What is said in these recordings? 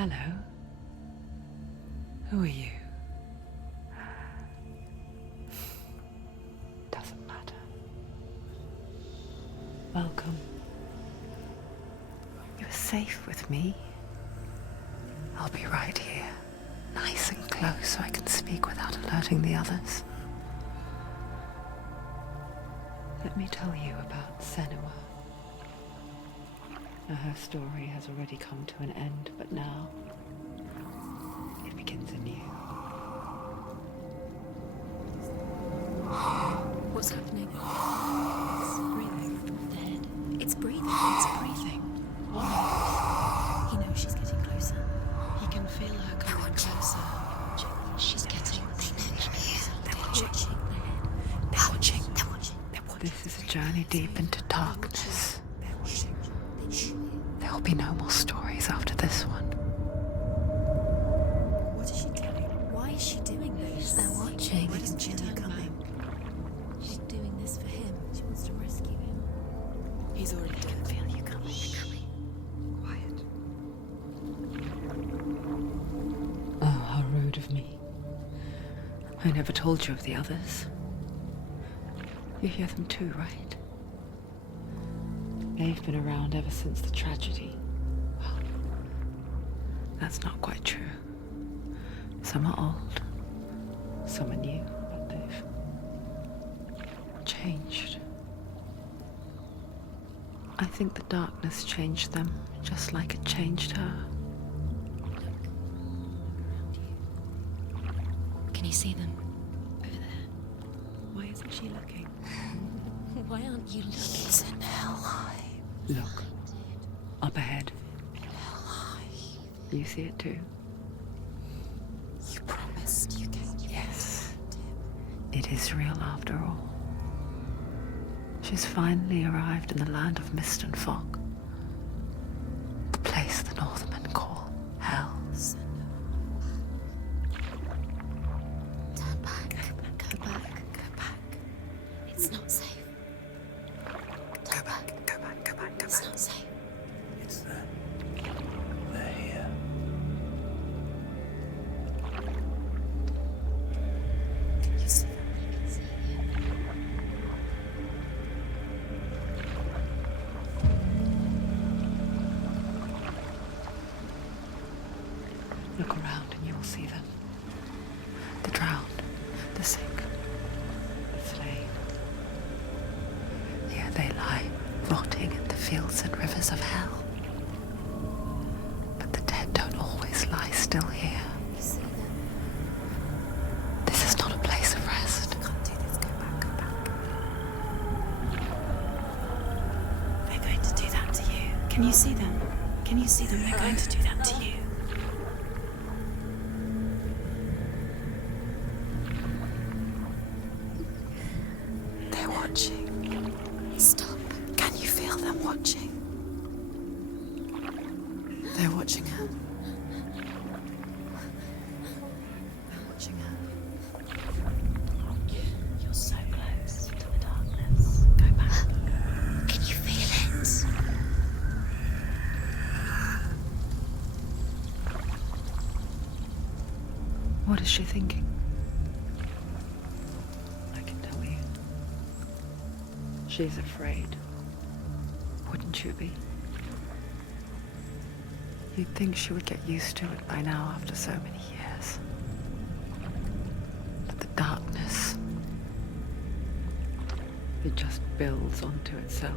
Hello. Who are you? Doesn't matter. Welcome. You're safe with me. I'll be right here, nice and close so I can speak without alerting the others. Let me tell you about Senua. Now, her story has already come to an end, but now it begins anew. What's happening? It's breathing. The head. It's breathing. It's breathing. Why? He knows she's getting closer. He can feel her coming closer. She's getting closer. They're watching. They're watching. They're watching. They're watching. This is a journey deep into darkness. They're watching. There will be no more stories after this one. What is she doing? Why is she doing this? They're watching. Why doesn't she turn coming? She's doing this for him. She wants to rescue him. He's already dead. I feel you coming. Quiet. Oh, how rude of me. I never told you of the others. You hear them too, right? They've been around ever since the tragedy. Well, that's not quite true. Some are old, some are new, but they've changed. I think the darkness changed them, just like it changed her. Can you see them? Over there. Why isn't she looking? Why aren't you looking? He's in hell. Look, up ahead. You see it too? You promised you came. Yes. It is real after all. She's finally arrived in the land of mist and fog. The place the Northmen call hell. Turn back. Go back. Go back. It's not safe. Turn back. Go back. Go back. Go back. It's not safe. It's there. They're here. Can you see them? I can see it. Look around and you will see them. The drowned, the sick, the slain. Here they lie, rotting in the fields and rivers of hell. But the dead don't always lie still here. You see them? This is not a place of rest. You can't do this. Go back. Go back. They're going to do that to you. Can you see them? Can you see them? They're going to do that to you. They're watching. Stop. Can you feel them watching? They're watching her. They're watching her. You're so close to the darkness. Go back. Can you feel it? What is she thinking? I can tell you. She's afraid. Wouldn't you be? You'd think she would get used to it by now after so many years. But the darkness, it just builds onto itself,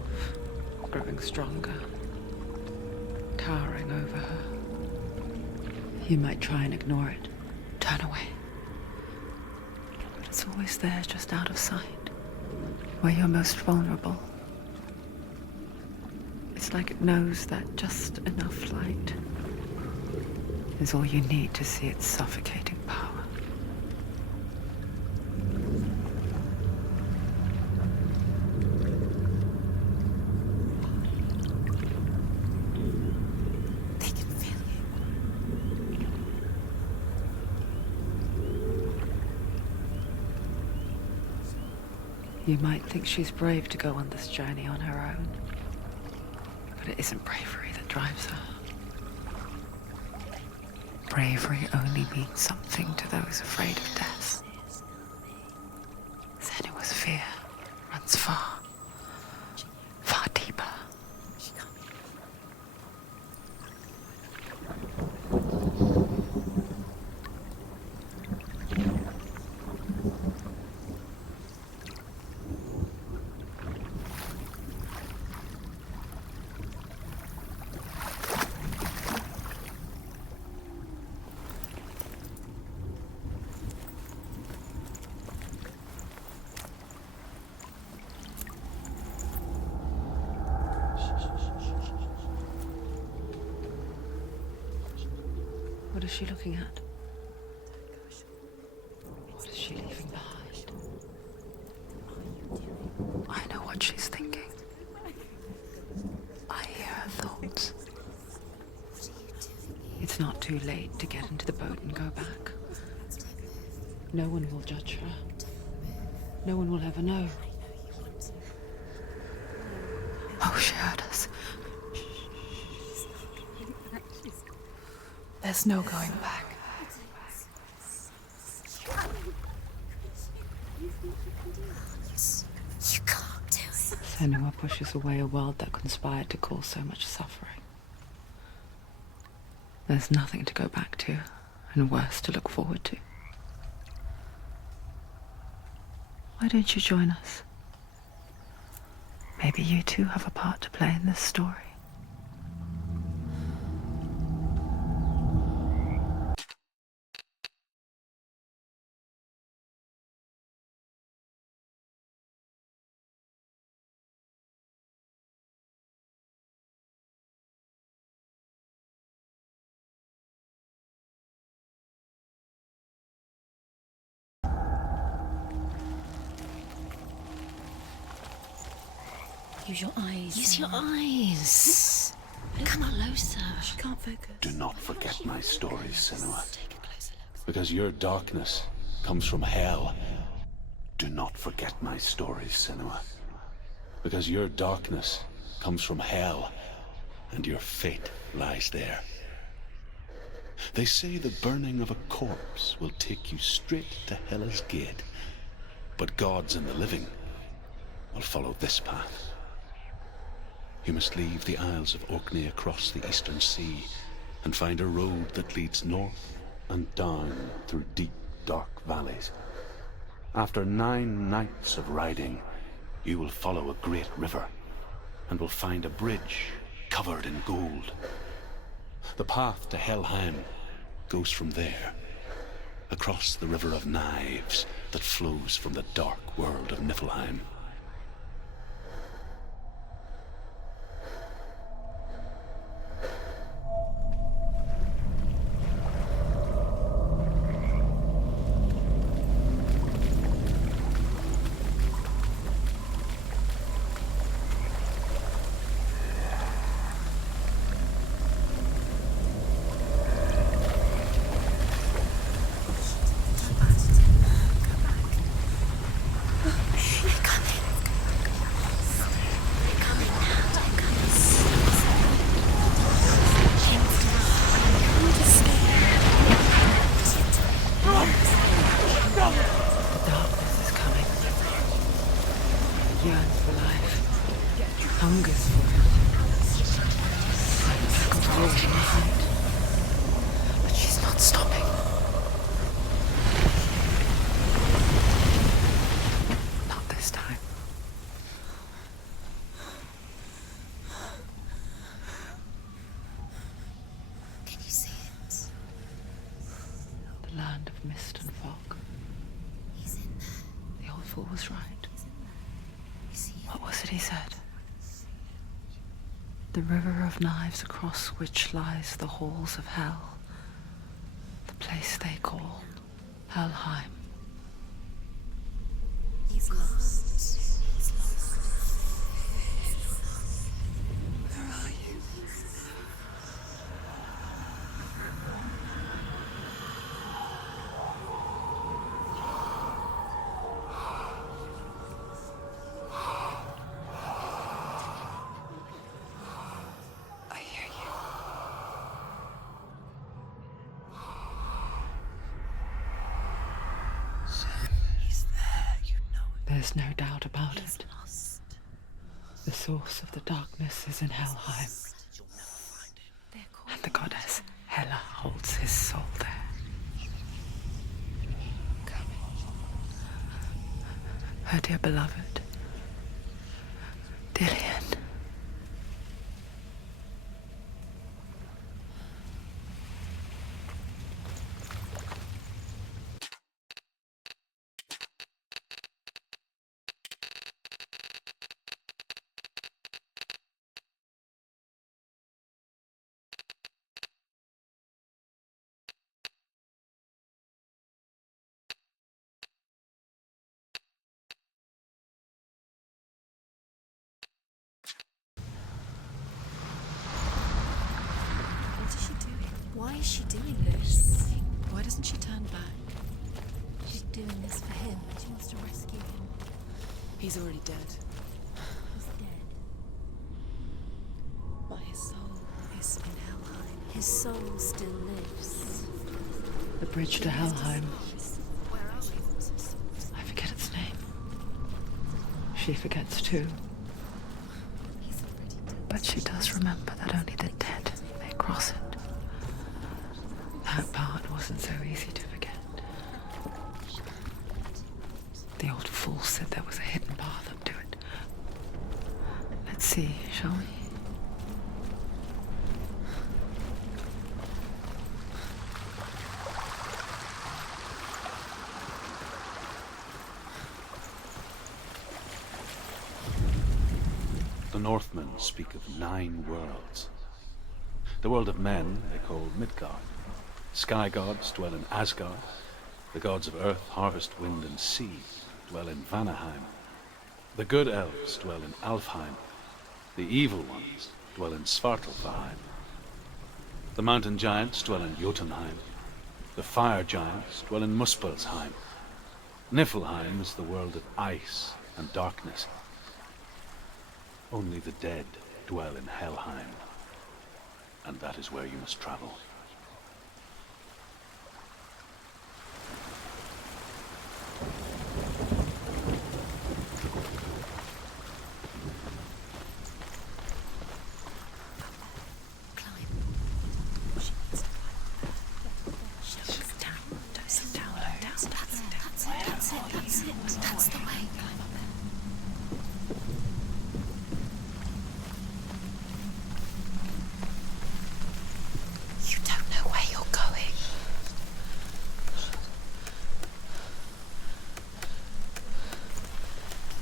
growing stronger, towering over her. You might try and ignore it, turn away. But it's always there, just out of sight, where you're most vulnerable. It's like it knows that just enough light is all you need to see its suffocating power. They can feel you. You might think she's brave to go on this journey on her own, but it isn't bravery that drives her. bravery only means something to those afraid of death. Senua's fear runs far, far deeper. What is she looking at? What is she leaving behind? I know what she's thinking. I hear her thoughts. It's not too late to get into the boat and go back. No one will judge her. No one will ever know. Oh, she heard us. There's no going back. You can't do it. Senua pushes away a world that conspired to cause so much suffering. There's nothing to go back to, and worse to look forward to. Why don't you join us? Maybe you too have a part to play in this story. Use your eyes. Use your eyes. Come closer. She can't focus. Do not forget my stories, Senua. Take a closer look. Because your darkness comes from hell. Do not forget my stories, Senua. Because your darkness comes from hell, and your fate lies there. They say the burning of a corpse will take you straight to Hela's gate, but gods and the living will follow this path. You must leave the Isles of Orkney across the eastern sea and find a road that leads north and down through deep, dark valleys. After 9 nights of riding, you will follow a great river and will find a bridge covered in gold. The path to Helheim goes from there, across the river of knives that flows from the dark world of Niflheim. Yearns for life, hungers for it. Like a raging hunt. But she's not stopping. Not this time. Can you see it? The land of mist and fog. He's in there. The old fool was right. You see it? What was it he said? The river of knives across which lies the halls of hell. The place they call Helheim. He's lost. He's lost. Where are you? I hear you. There's no doubt about He's it. lost. The source of the darkness is in Helheim, They're called and the goddess Hela holds his soul there. Her dear beloved, Dillian. What is she doing? Why is she doing this? Why doesn't she turn back? She's doing this for him. She wants to rescue him. He's already dead. He's dead. But his soul is in Helheim. His soul still lives. The bridge to Helheim. Where are we? I forget its name. She forgets too. He's already dead. But she does remember that only the dead may cross it. That part wasn't so easy to forget. The old fool said there was a hidden path up to it. Let's see, shall we? The Northmen speak of 9 worlds. The world of men they call Midgard. Sky gods dwell in Asgard. The gods of earth, harvest, wind, and sea dwell in Vanaheim. The good elves dwell in Alfheim. The evil ones dwell in Svartalfheim. The mountain giants dwell in Jotunheim. The fire giants dwell in Muspelheim. Niflheim is the world of ice and darkness. Only the dead dwell in Helheim, and that is where you must travel. That's the way. You don't know where you're going.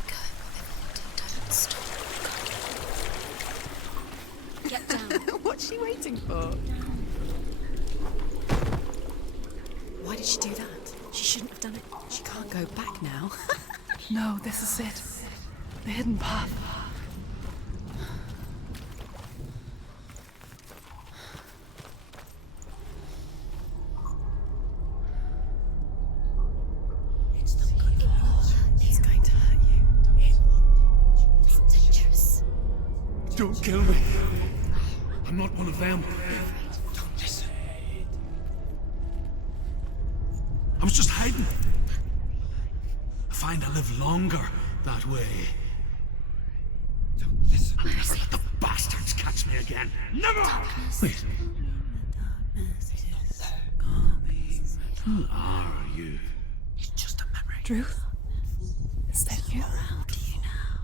Go wherever you do. Don't stop. Get down. What's she waiting for? Why did she do that? She shouldn't have done it. She can't go back now. No, this is it. The hidden path. It's not going to hurt. It's going to hurt you. It's dangerous. Don't kill me. I'm not one of them. Don't listen. I was just hiding. I find I live longer that way. Don't listen. Never let the bastards catch me again. Never! Wait, who are you? It's just a memory. Druth? Is that you? How do you now?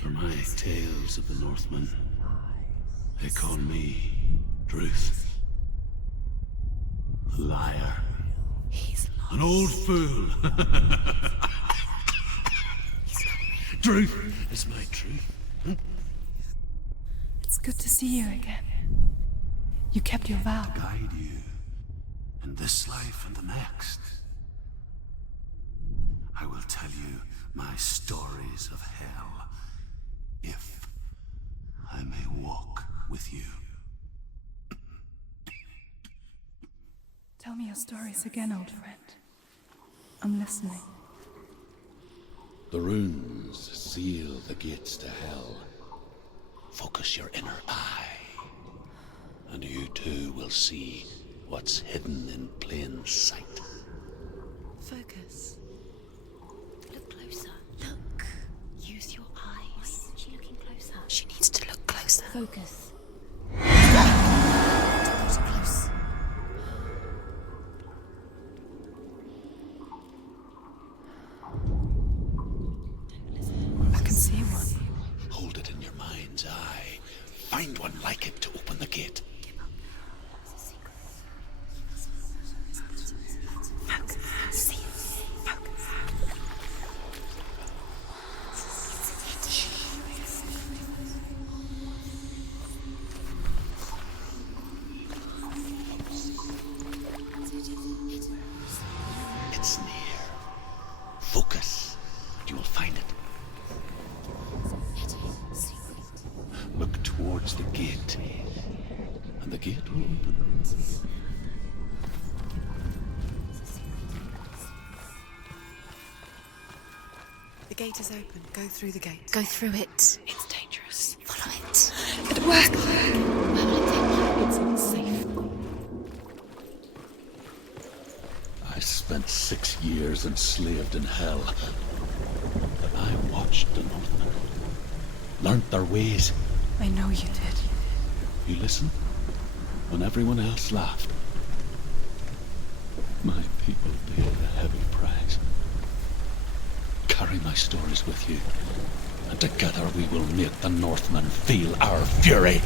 For my tales of the Northmen, they call me Druth. Liar. He's lost. An old fool. Truth is my truth. It's good to see you again. You kept your vow. Guide you in this life and the next. I will tell you my stories of hell, if I may walk with you. Tell me your stories again, old friend. I'm listening. The runes seal the gates to hell. Focus your inner eye, and you too will see what's hidden in plain sight. Focus. She needs to look closer. Focus. Too close. I can see one. Hold it in your mind's eye. Find one like it to open the gate. It's near. Focus, and you will find it. Look towards the gate, and the gate will open. The gate is open. Go through the gate. Go through it. It's dangerous. Follow it. It worked. Where will it take you? It's not safe. I spent 6 years enslaved in hell. But I watched the Northmen, learnt their ways. I know you did. You listen when everyone else laughed. My people paid a heavy price. Carry my stories with you, and together we will make the Northmen feel our fury.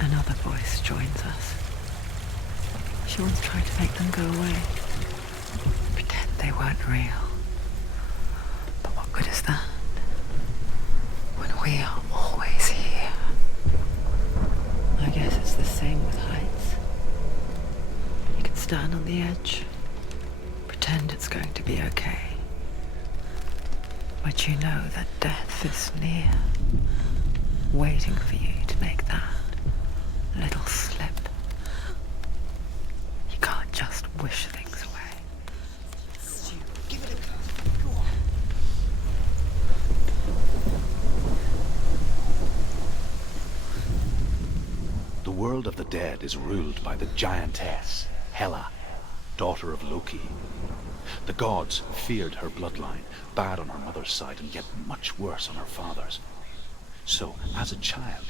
Another voice joins us. She once tried to make them go away. Pretend they weren't real. But what good is that? When we are always here. I guess it's the same with heights. You can stand on the edge, pretend it's going to be okay. But you know that death is near, waiting for you to make that little slip. You can't just wish things away. Give it a go. Go on. The world of the dead is ruled by the giantess, Hela, daughter of Loki. The gods feared her bloodline, bad on her mother's side and yet much worse on her father's. So, as a child,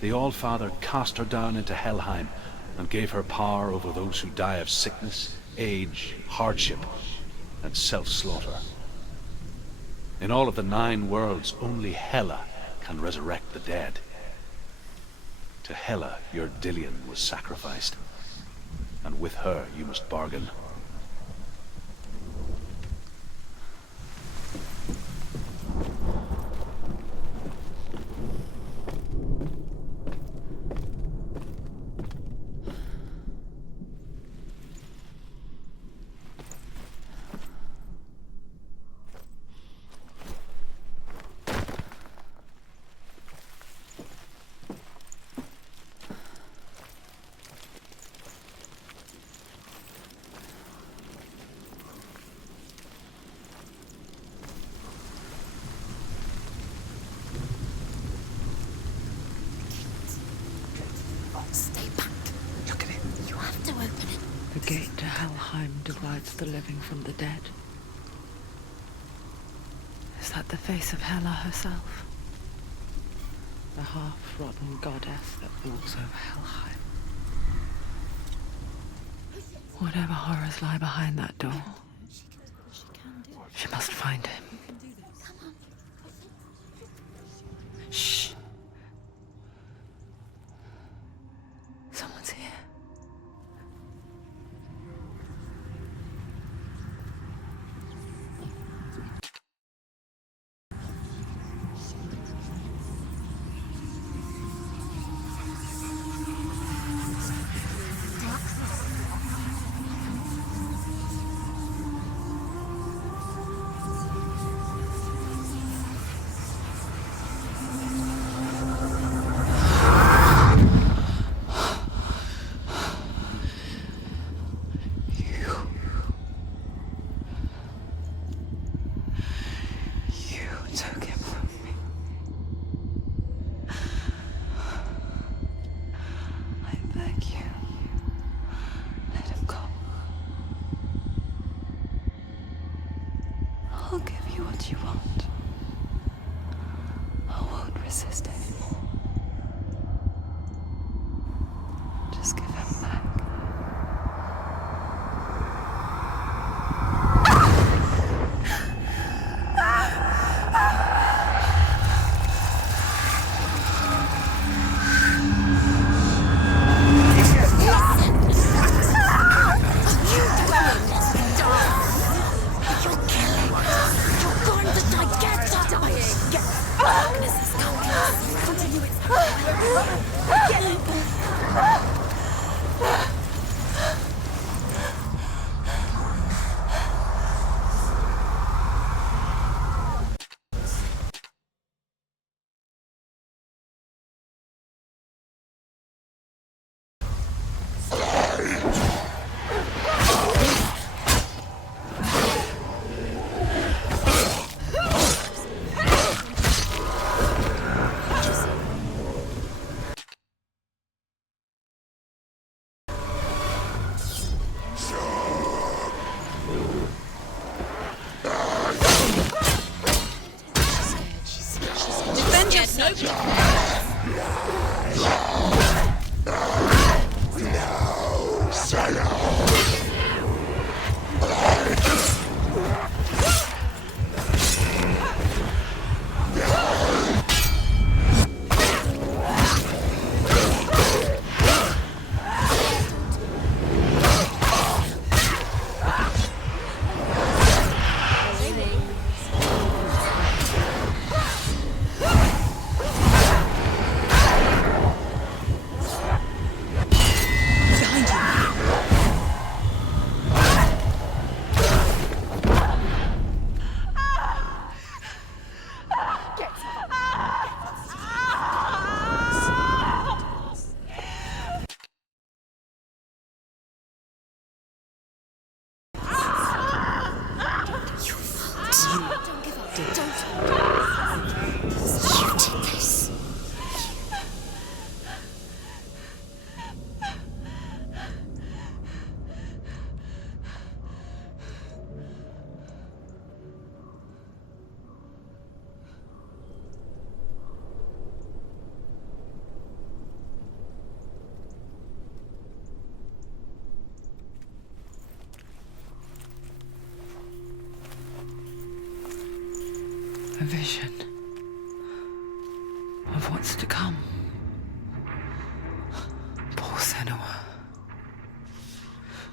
the All-Father cast her down into Helheim and gave her power over those who die of sickness, age, hardship, and self-slaughter. In all of the 9 worlds, only Hela can resurrect the dead. To Hela, your Dillion was sacrificed, and with her you must bargain. Stay back. Look at it. You have to open it. The gate to Helheim divides the living from the dead. Is that the face of Hela herself? The half-rotten goddess that walks over Helheim. Whatever horrors lie behind that door, she must find him. Shh. Someone's here. what you want. I won't resist anymore. Just give him back. A vision of what's to come. Poor Senua.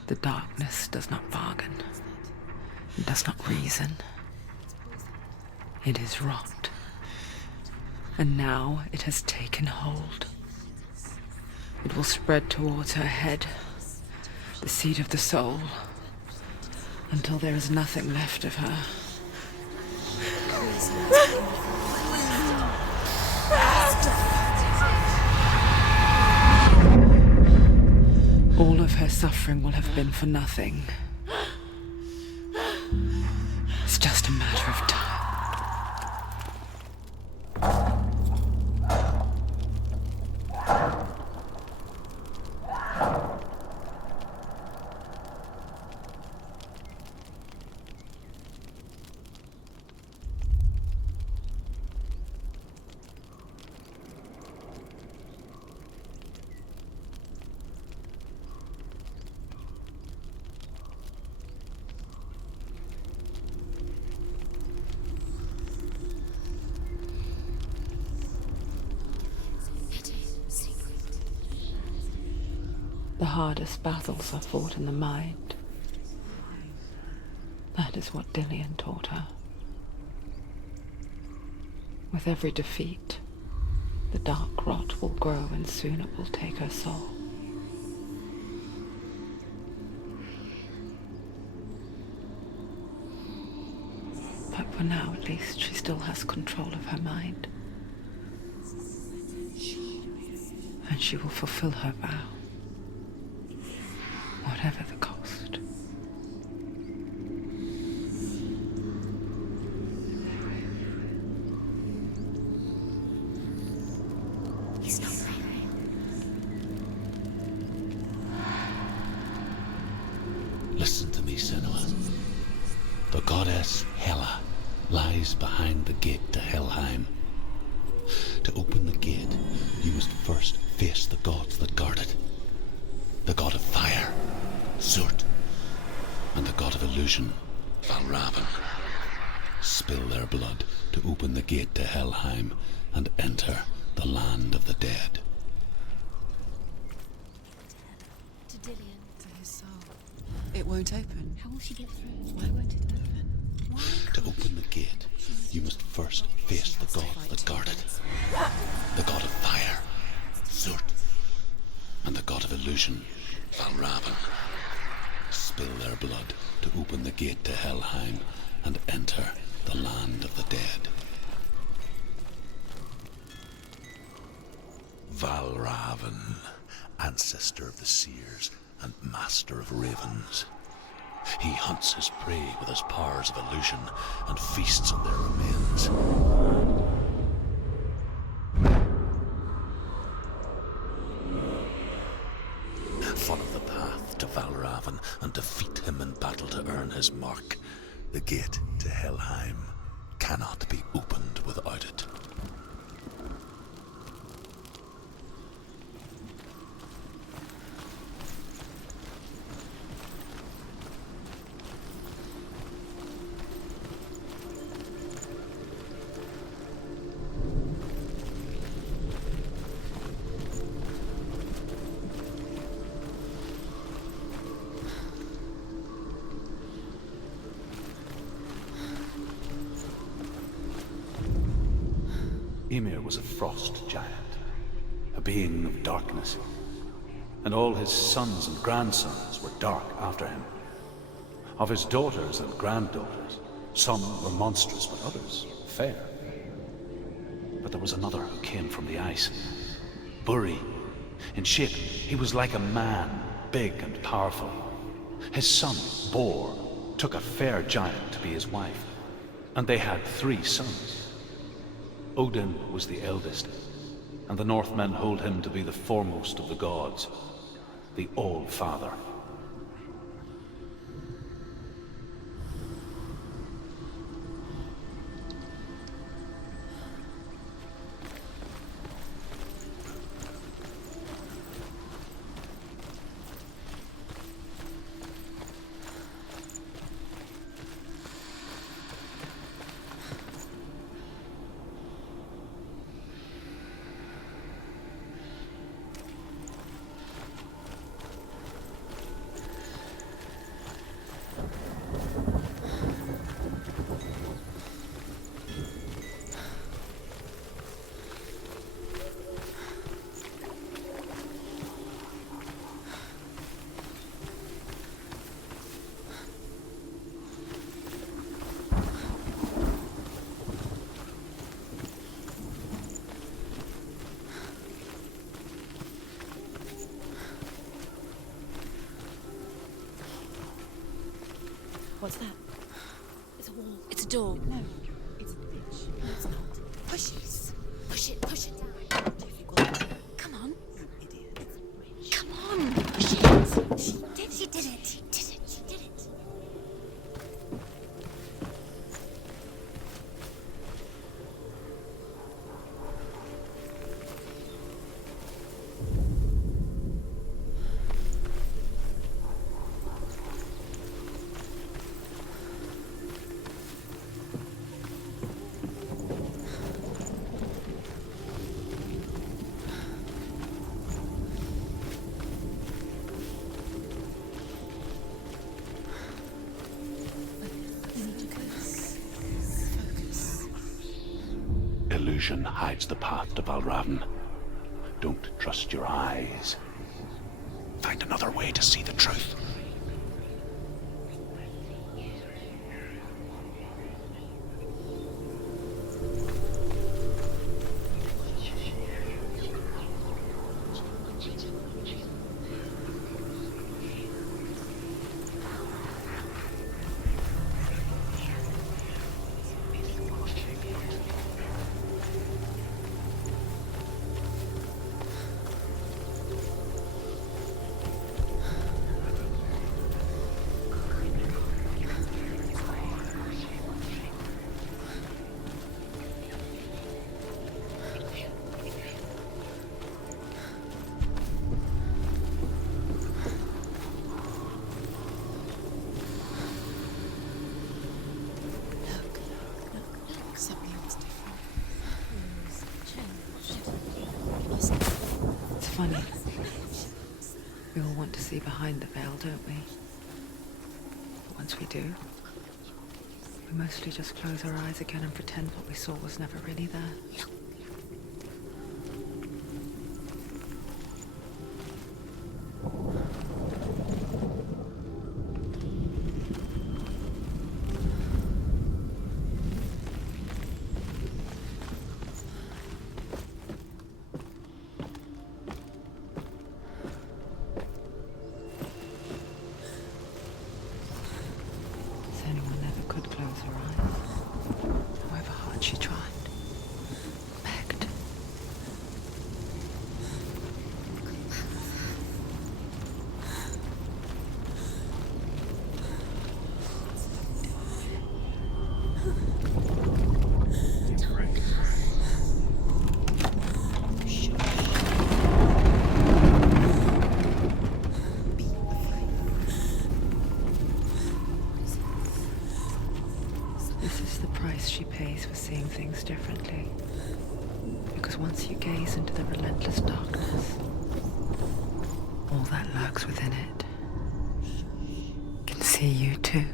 The darkness does not bargain. It does not reason. It is rot. And now it has taken hold. It will spread towards her head, the seat of the soul, until there is nothing left of her. All of her suffering will have been for nothing. It's just a matter of time. The hardest battles are fought in the mind. That is what Dillian taught her. With every defeat, the dark rot will grow and soon it will take her soul. But for now, at least, she still has control of her mind. And she will fulfill her vow. Whatever the cost. He's not there. Listen to me, Senua. The goddess Hela lies behind the gate to Helheim. To open the gate, you must first face the gods that guard it. The god of fire, Surt, and the god of illusion, Valravn. Spill their blood to open the gate to Helheim and enter the land of the dead. To Dillian. To his soul. It won't open. How will she get through? Why won't it open? Why? To open the gate, you must first face the gods that guard it. The god of fire, Surt, and the god of illusion, Valravn. Spill their blood to open the gate to Helheim and enter the land of the dead. Valravn, ancestor of the seers and master of ravens. He hunts his prey with his powers of illusion and feasts on their remains. Follow the path to Valravn and defeat him in battle to earn his mark. The gate to Helheim cannot be opened without it. Ymir was a frost giant, a being of darkness, and all his sons and grandsons were dark after him. Of his daughters and granddaughters, some were monstrous, but others fair. But there was another who came from the ice, Buri. In shape, he was like a man, big and powerful. His son, Bor, took a fair giant to be his wife, and they had 3 sons. Odin was the eldest, and the Northmen hold him to be the foremost of the gods, the All-Father. What's that? It's a wall. It's a door. No, it's a bitch. No, it's not. Push it. Push it. Push it down. Do you think we'll... Come on. You idiot. Come on. Push it. She did it. She did it. She did it. She did it. Illusion hides the path to Valravn. Don't trust your eyes. Find another way to see the truth. see behind the veil, don't we? But once we do, we mostly just close our eyes again and pretend what we saw was never really there. Senua never could close her eyes, however hard she tried. Begged. This is the price she pays for seeing things differently. Because once you gaze into the relentless darkness, all that lurks within it can see you too.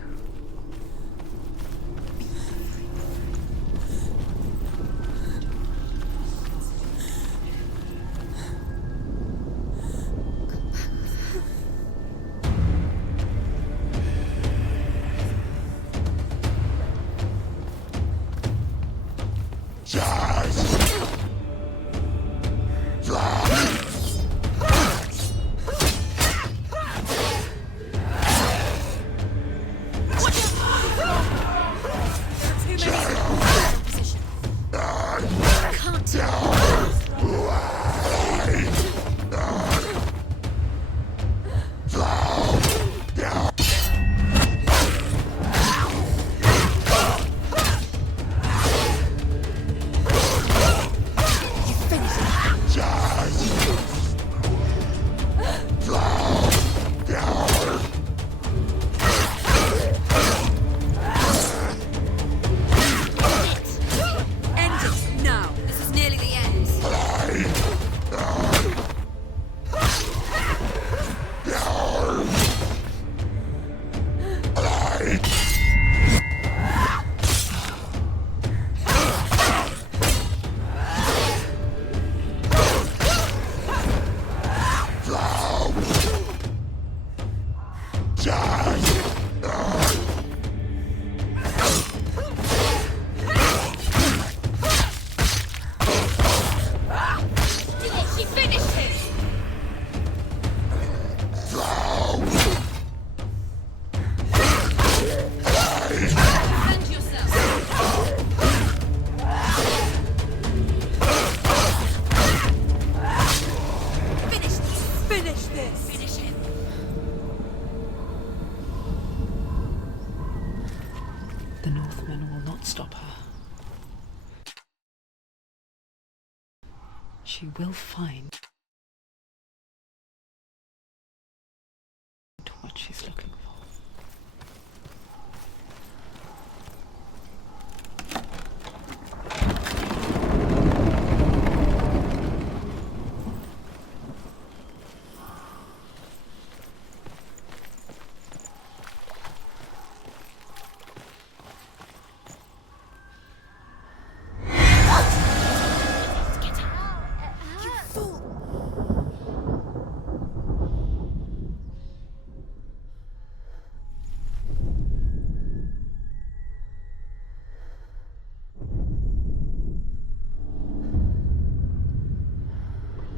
The Northmen will not stop her. She will find what she's looking for.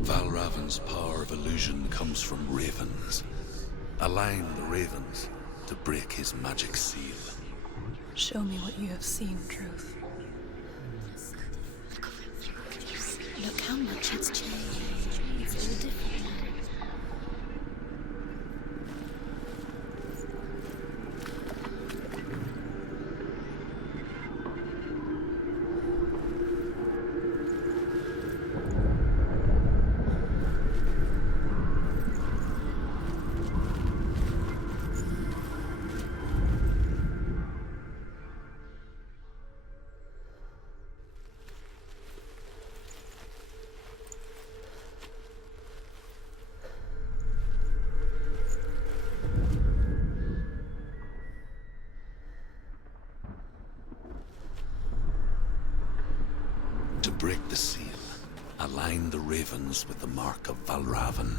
Valravan's power of illusion comes from ravens. Align the ravens to break his magic seal. Show me what you have seen, Truth. Look how much it's changed. It's all different now. To break the seal, align the ravens with the mark of Valravan.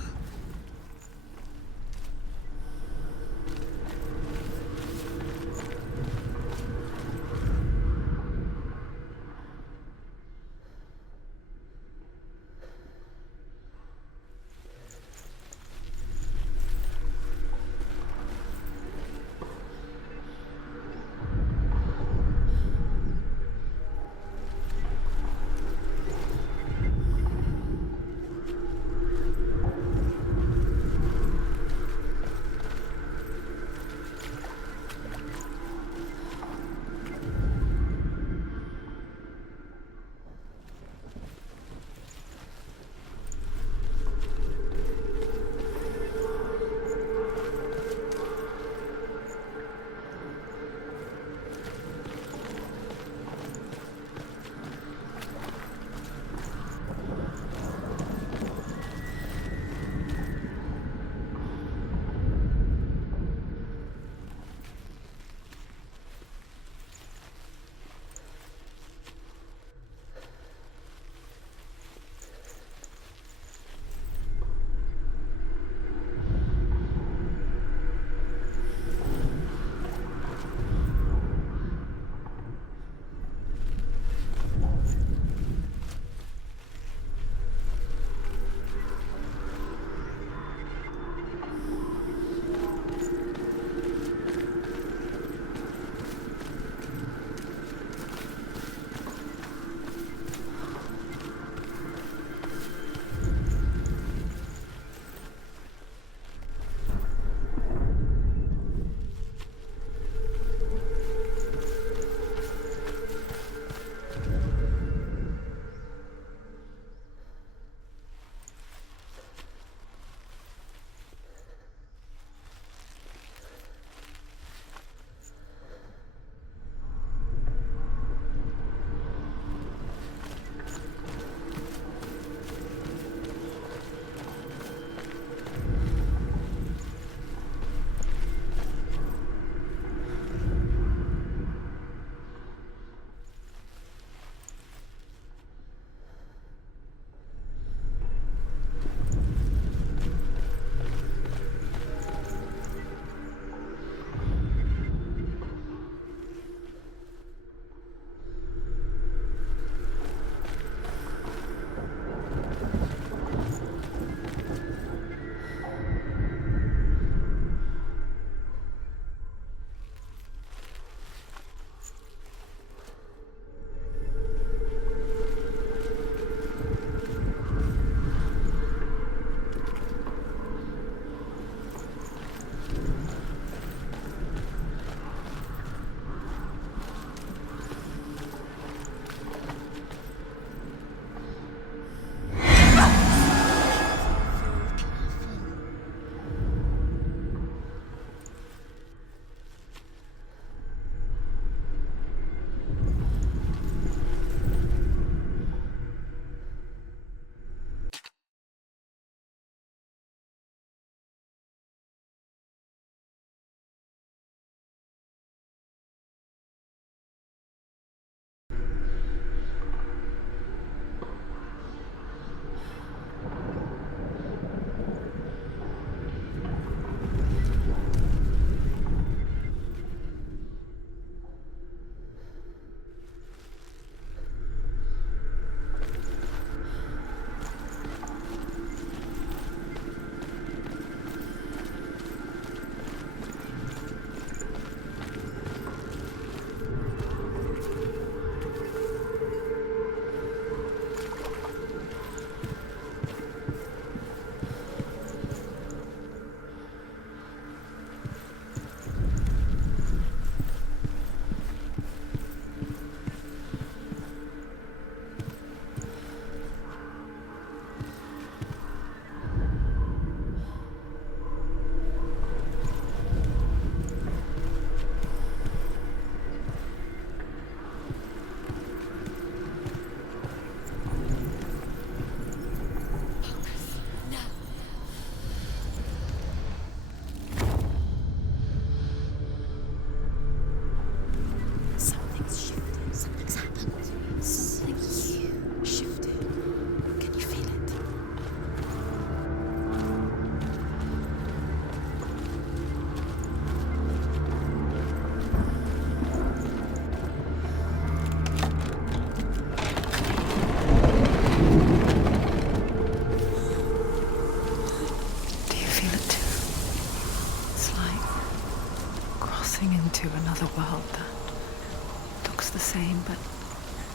crossing into another world that looks the same but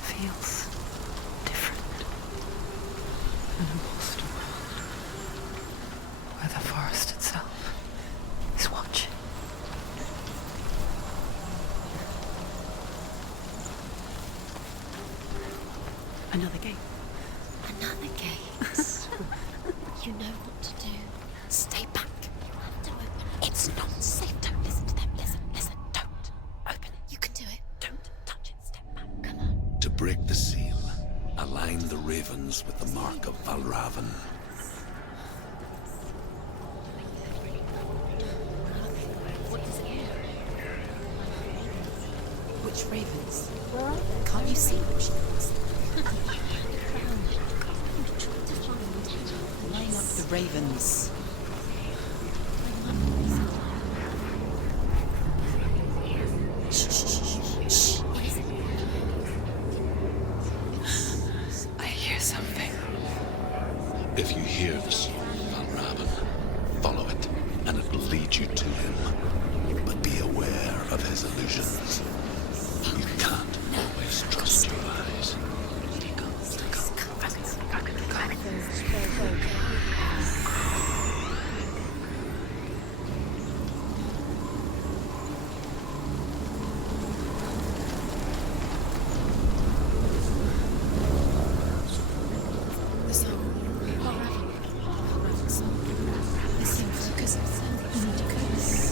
feels different. An imposter world where the forest itself is watching. Another gate. Another gate. You know what to do. Stay back. You have to open it. It's not safe. Don't listen to them. Listen. Don't. Open it. You can do it. Don't touch it. Step back. Come on. To break the seal, align the ravens with the mark of Valravan. What does it mean? Which ravens? Can't you see which ones? Line up the ravens. Shh. What is it? I hear something. If you hear the song of Valravan, follow it, and it will lead you to him. But be aware of his illusions. You can't always trust your eyes. The song. Valravan's song. Listen, focus. Focus.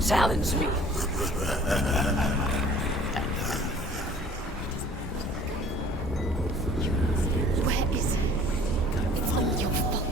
Silence me. Where is he? It's not your fault.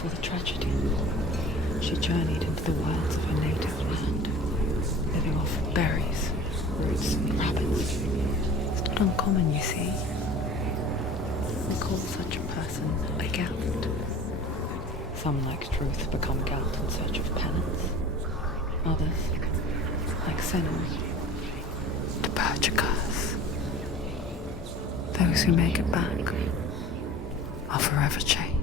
before the tragedy, she journeyed into the wilds of her native land, living off berries, roots, and rabbits. It's not uncommon, you see. We call such a person a Gelt. Some, like Truth, become Gelt in search of penance. Others, like Senua, to purge a curse. Those who make it back are forever changed.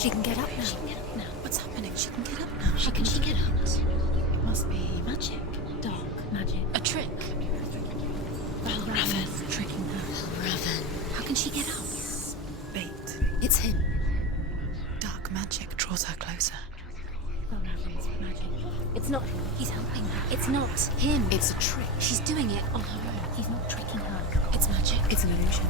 She can get up now. She can get up now. What's happening? She can get up now. She can get up. It must be Magic. dark. Magic. A trick. Raven. Tricking her. Raven. How can she get up? Bait. It's him. Dark magic draws her closer. Raven's magic. It's not. He's helping her. It's not him. It's a trick. She's doing it on her own. He's not tricking her. It's magic. It's an illusion.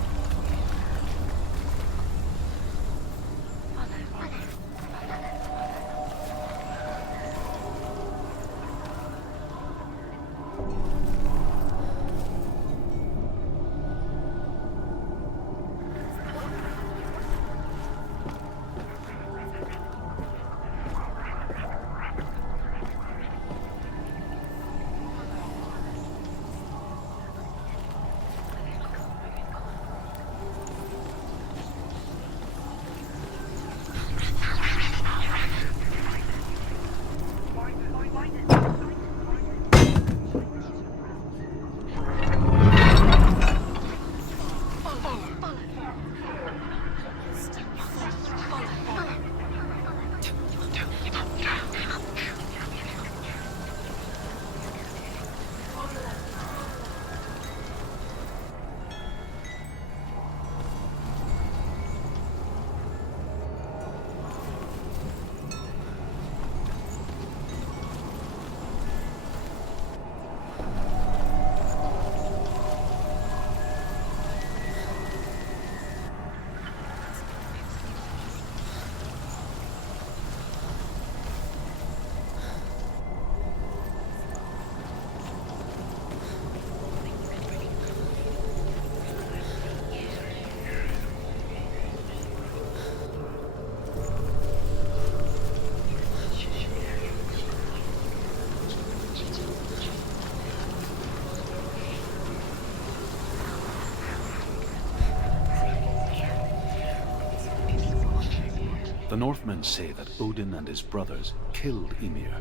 Northmen say that Odin and his brothers killed Ymir,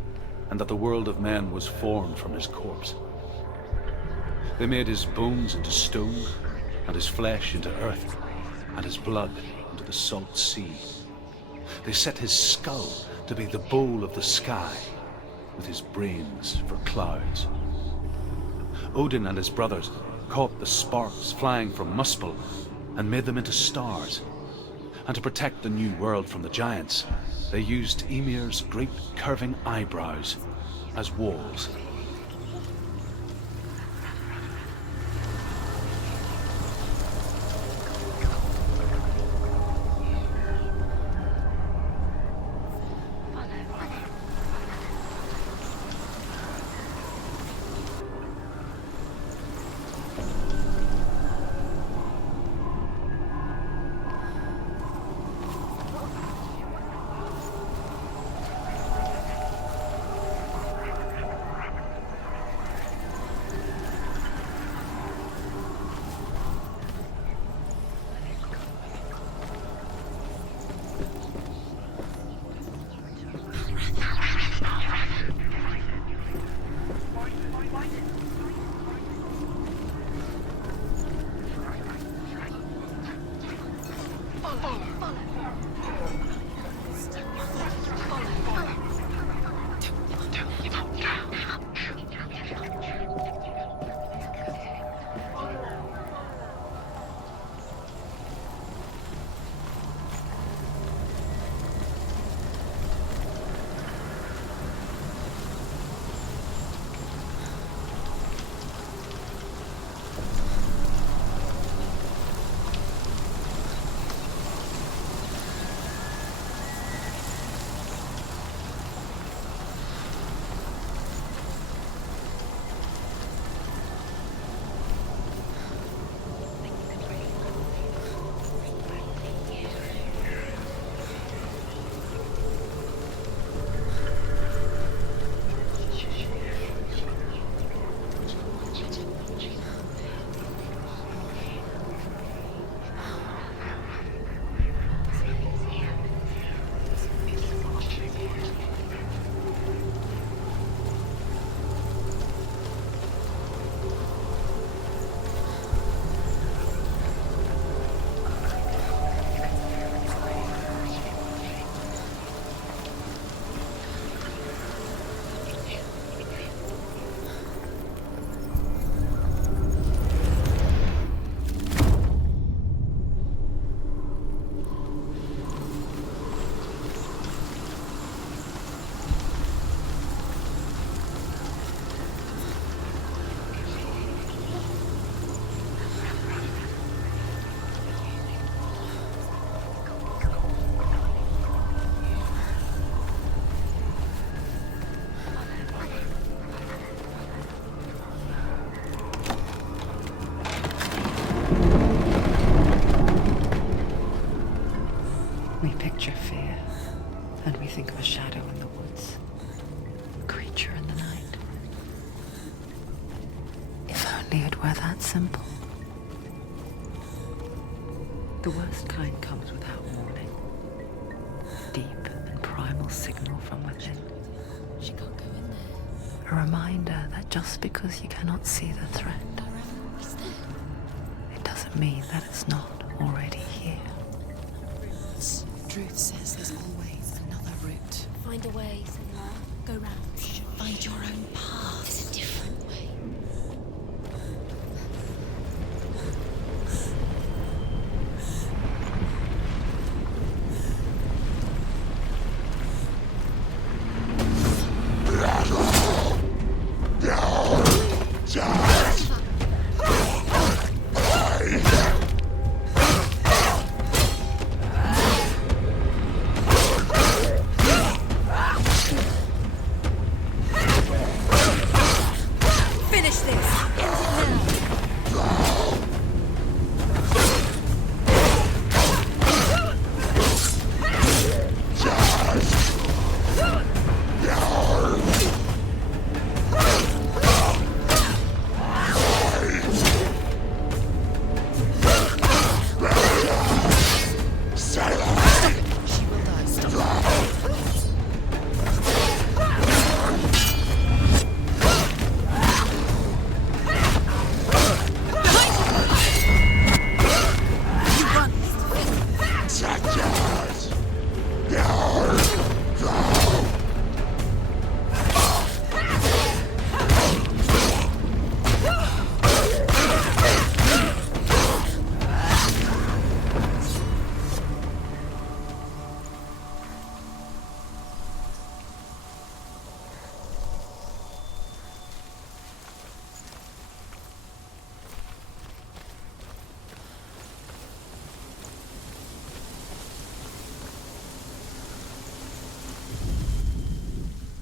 and that the world of men was formed from his corpse. They made his bones into stone, and his flesh into earth, and his blood into the salt sea. They set his skull to be the bowl of the sky, with his brains for clouds. Odin and his brothers caught the sparks flying from Muspel and made them into stars. And to protect the new world from the giants, they used Ymir's great curving eyebrows as walls. We picture fear, and we think of a shadow in the woods, a creature in the night. If only it were that simple. The worst kind comes without warning. Deep and primal signal from within. She can't go in there. A reminder that just because you cannot see the threat, What's there? it doesn't mean that it's not already here. Truth says there's always another route. Find a way, Senua. Go round. Find your own path. There's a different way.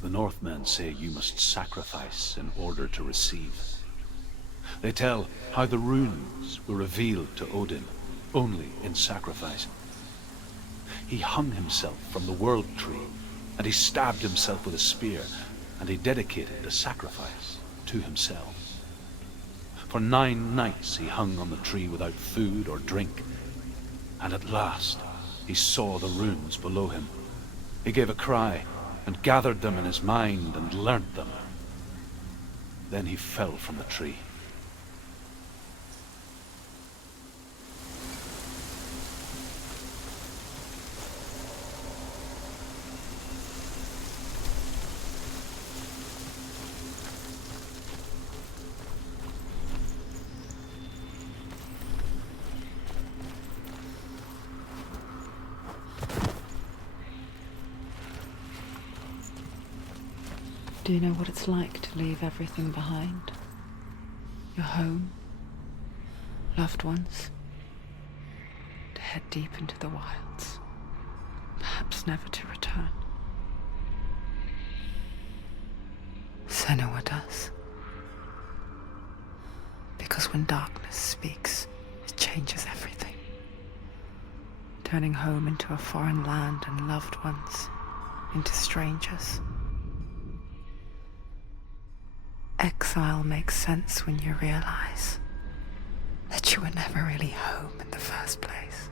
The Northmen say you must sacrifice in order to receive. They tell how the runes were revealed to Odin only in sacrifice. He hung himself from the world tree, and he stabbed himself with a spear, and he dedicated a sacrifice to himself. For 9 nights he hung on the tree without food or drink, and at last he saw the runes below him. He gave a cry, and gathered them in his mind and learnt them. Then he fell from the tree. Do you know what it's like to leave everything behind? Your home, loved ones, to head deep into the wilds, perhaps never to return. Senua does. Because when darkness speaks, it changes everything, turning home into a foreign land and loved ones into strangers. Exile makes sense when you realize that you were never really home in the first place.